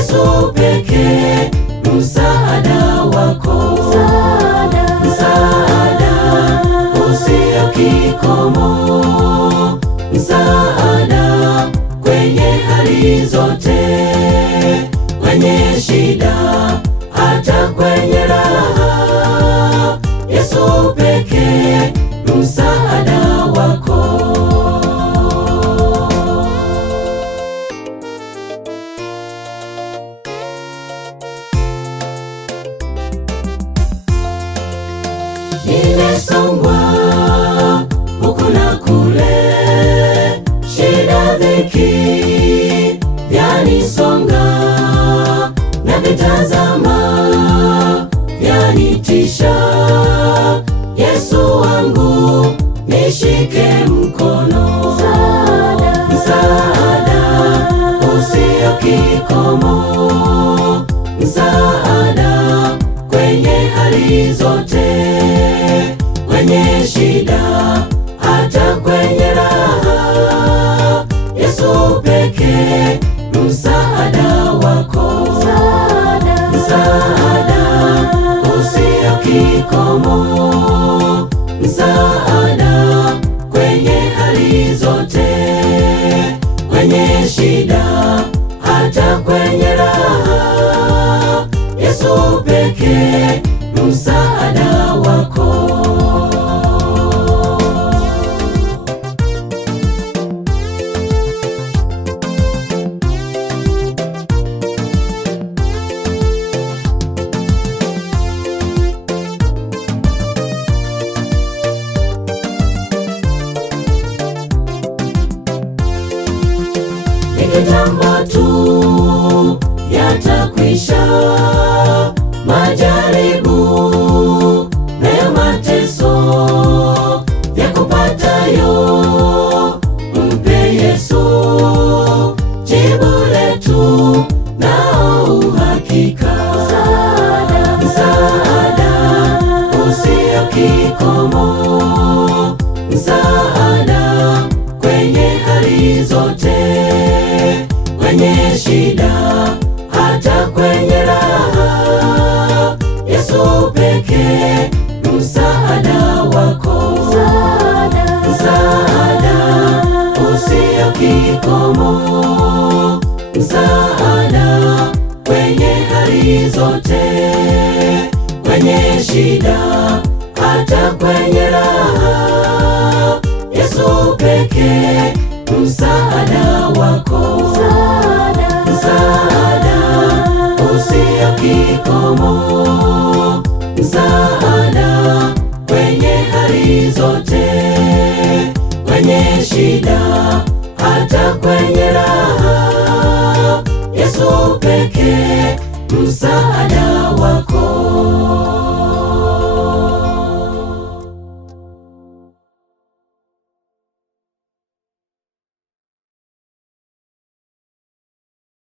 Yesu pekee, msaada wako, msaada usio kikomo, msaada kwenye hali zote, kwenye shida hata kwenye raha. Yesu pekee, msaada wako. Nimesongwa huku na kule, shida dhiki vyanisonga, na vitazama vyanitisha. Yesu wangu nishike mkono, msaada usio kikomo, msaada kwenye hali zote, kwenye shida hata kwenye raha. Yesu pekee, msaada wako, msaada usio kikomo, msaada kwenye hali zote, kwenye shida hata kwenye raha. Yesu pekee, msaada wako. Ni kitambo tu yatakwisha, majaribu na mateso yakupatayo. Mpe Yesu jibu letu na uhakika, msaada usio kikomo, msaada kwenye hali zote, kwenye shida hata kwenye raha. Yesu pekee, msaada wako, msaada usio kikomo, msaada kwenye hali zote, kwenye shida hata kwenye raha. Yesu pekee, msaada wako, msaada usio kikomo, msaada kwenye hali zote, kwenye shida hata kwenye raha. Yesu pekee, msaada wako.